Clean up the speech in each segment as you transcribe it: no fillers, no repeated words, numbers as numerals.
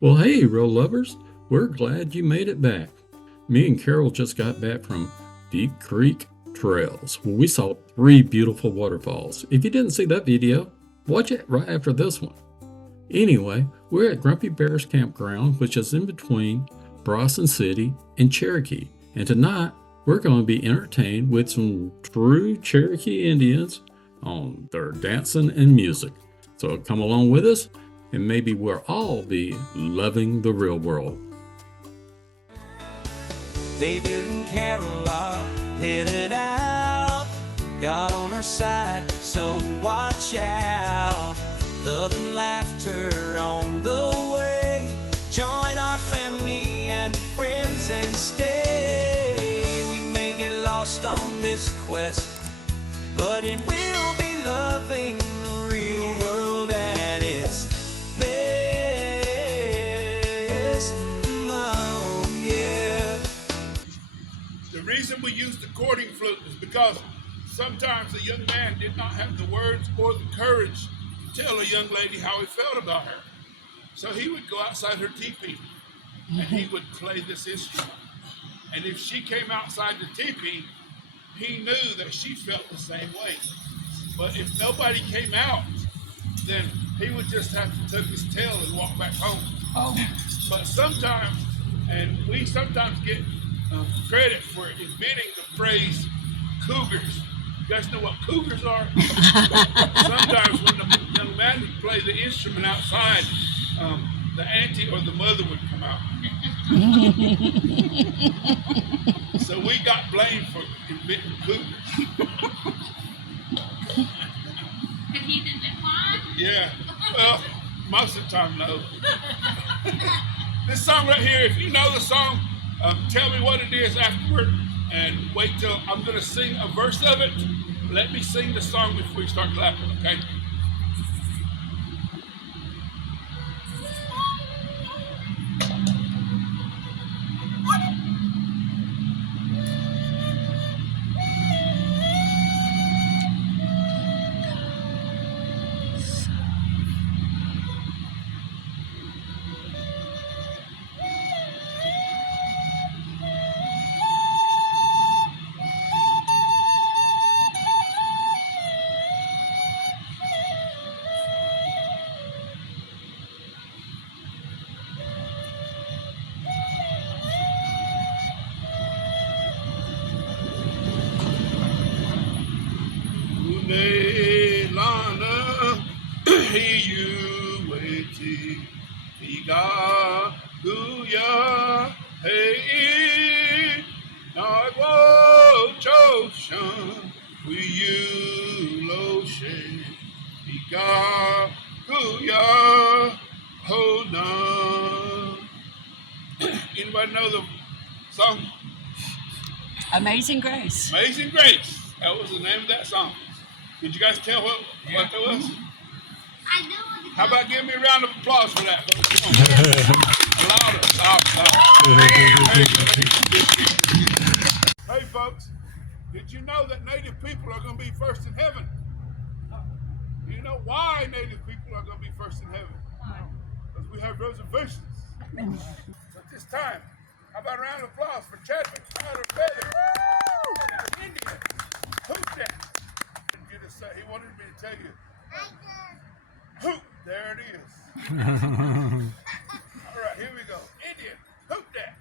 Well, hey, road lovers, we're glad you made it back. Me and Carol just got back from Deep Creek Trails, where we saw three beautiful waterfalls. If you didn't see that video, watch it right after this one. Anyway, we're at Grumpy Bear's Campground, which is in between Bronson City and Cherokee. And tonight, we're going to be entertained with some true Cherokee Indians on their dancing and music. So come along with us, and maybe we'll all be loving the real world. David and Carol are headed out, God on our side, so watch out. Love and laughter on the way. Join our family and friends and stay. We may get lost on this quest, but it will be loving the real world at its best. Oh, yeah. The reason we use the courting flute is because sometimes a young man did not have the words or the courage to tell a young lady how he felt about her. So he would go outside her teepee and he would play this instrument. And if she came outside the teepee, he knew that she felt the same way. But if nobody came out, then he would just have to tuck his tail and walk back home. Oh. But sometimes, and we sometimes get credit for inventing the phrase cougars. You guys know what cougars are? Sometimes when the young man would play the instrument outside, the auntie or the mother would come out. So we got blamed for inventing cougars. Have you been to one? Yeah, well, most of the time, no. This song right here, if you know the song, tell me what it is afterward, and wait till I'm going to sing a verse of it. Let me sing the song before you start clapping, okay? Lana, he-you-wait-y, Higa-guya, hey, Nagwo-choshan, we-you-lo-shay, Higa-guya, hold on. Anybody know the song? Amazing Grace. Amazing Grace. That was the name of that song. Did you guys tell what that was? I know what the How about giving me a round of applause for that? Louder. Hey, folks, did you know that Native people are going to be first in heaven? Do you know why Native people are going to be first in heaven? Because we have reservations. So at this time, how about a round of applause for Chadwick, Ryder, Feather, and Indian? Who's that? He wanted me to tell you. Hoop, there it is. All right, here we go. Indian, hoop that.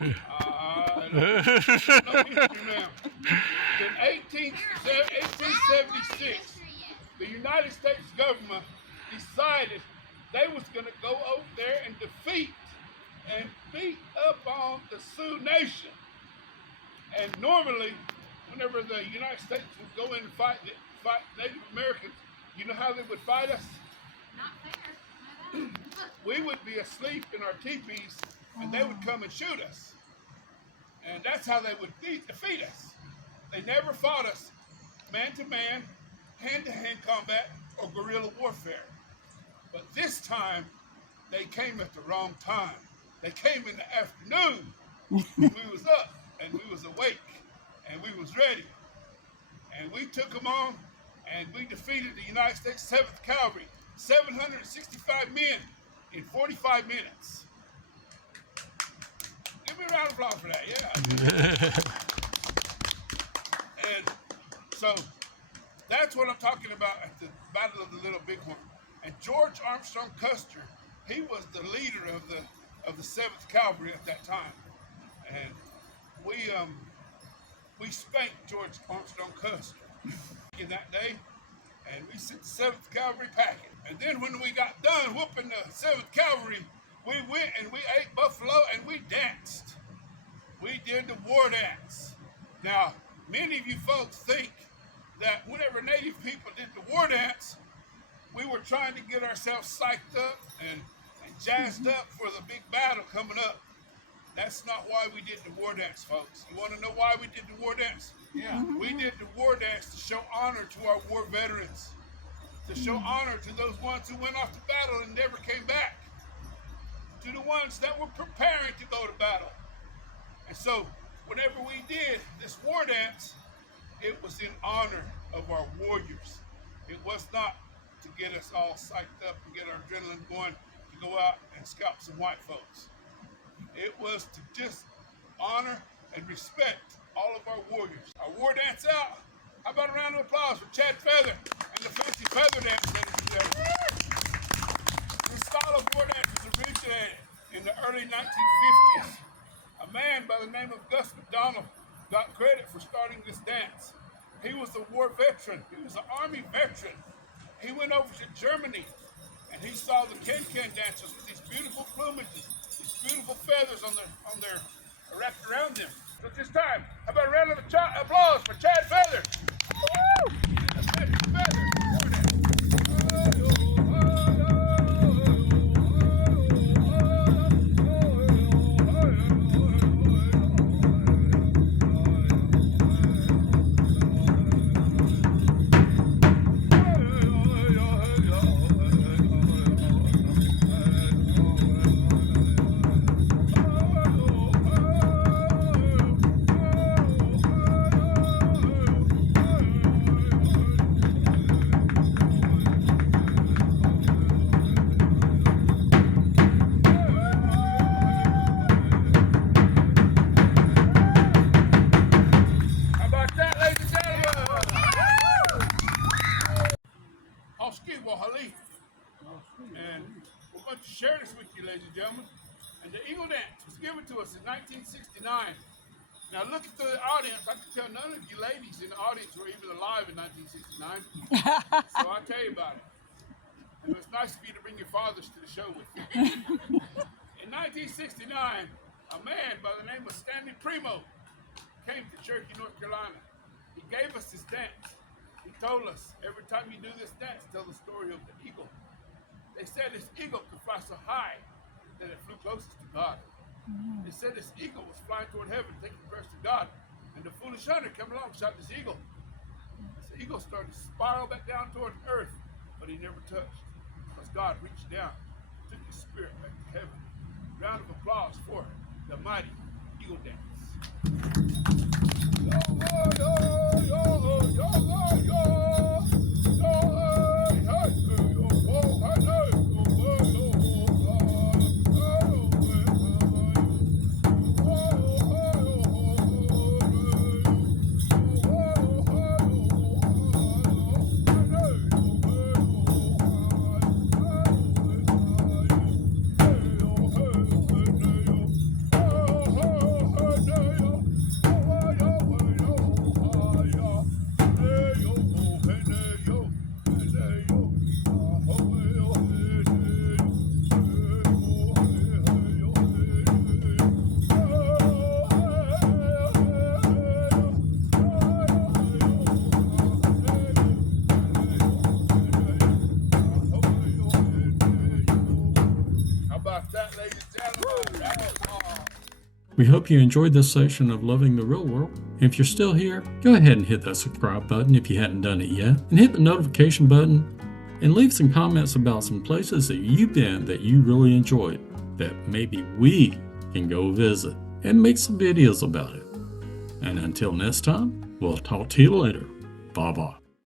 No history now. In 1876, the United States government decided they was going to go over there and defeat and beat up on the Sioux Nation. And normally, whenever the United States would go in and fight Native Americans, you know how they would fight us? Not fair. We would be asleep in our teepees, and they would come and shoot us. And that's how they would defeat us. They never fought us man-to-man, hand-to-hand combat, or guerrilla warfare. But this time, they came at the wrong time. They came in the afternoon. We was up, and we was awake, and we was ready. And we took them on, and we defeated the United States 7th Cavalry, 765 men in 45 minutes. Give me a round of applause for that, yeah. And so that's what I'm talking about at the Battle of the Little Bighorn. And George Armstrong Custer, he was the leader of the 7th Cavalry at that time. And we spanked George Armstrong Custer in that day, and we sent the 7th Cavalry packing. And then when we got done whooping the 7th Cavalry, we went and we ate buffalo and we danced. We did the war dance. Now, many of you folks think that whenever Native people did the war dance, we were trying to get ourselves psyched up and jazzed up for the big battle coming up. That's not why we did the war dance, folks. You want to know why we did the war dance? Yeah. We did the war dance to show honor to our war veterans, to show honor to those ones who went off to battle and never came back, to the ones that were preparing to go to battle. And so, whenever we did this war dance, it was in honor of our warriors. It was not to get us all psyched up and get our adrenaline going to go out and scalp some white folks. It was to just honor and respect all of our warriors. Our war dance out. How about a round of applause for Chad Feather and the fancy feather dance that he did? This style of war dance was originated in the early 1950s. A man by the name of Gus McDonald got credit for starting this dance. He was a war veteran. He was an Army veteran. He went over to Germany and he saw the can-can dancers with these beautiful plumages, these beautiful feathers on their wrapped around them. So this time, how about a round of applause for Chad Feather? Woo! The fancy feather. And we're going to share this with you, ladies and gentlemen. And the Eagle Dance was given to us in 1969. Now look at the audience. I can tell none of you ladies in the audience were even alive in 1969. So I'll tell you about it. And it was nice of you to bring your fathers to the show with you. In 1969, a man by the name of Stanley Primo came to Cherokee, North Carolina. He gave us this dance. He told us, every time you do this dance, tell the story of the eagle. They said this eagle could fly so high that it flew closest to God. They said this eagle was flying toward heaven, taking prayers to God. And the foolish hunter came along and shot this eagle. This eagle started to spiral back down toward earth, but he never touched. Because God reached down, took his spirit back to heaven. Round of applause for the mighty Eagle Dance. ladies and gentlemen. That was all. We hope you enjoyed this session of Loving the Real World. If you're still here, go ahead and hit that subscribe button if you hadn't done it yet, and hit the notification button, and leave some comments about some places that you've been that you really enjoyed, that maybe we can go visit, and make some videos about it. And until next time, we'll talk to you later. Bye-bye.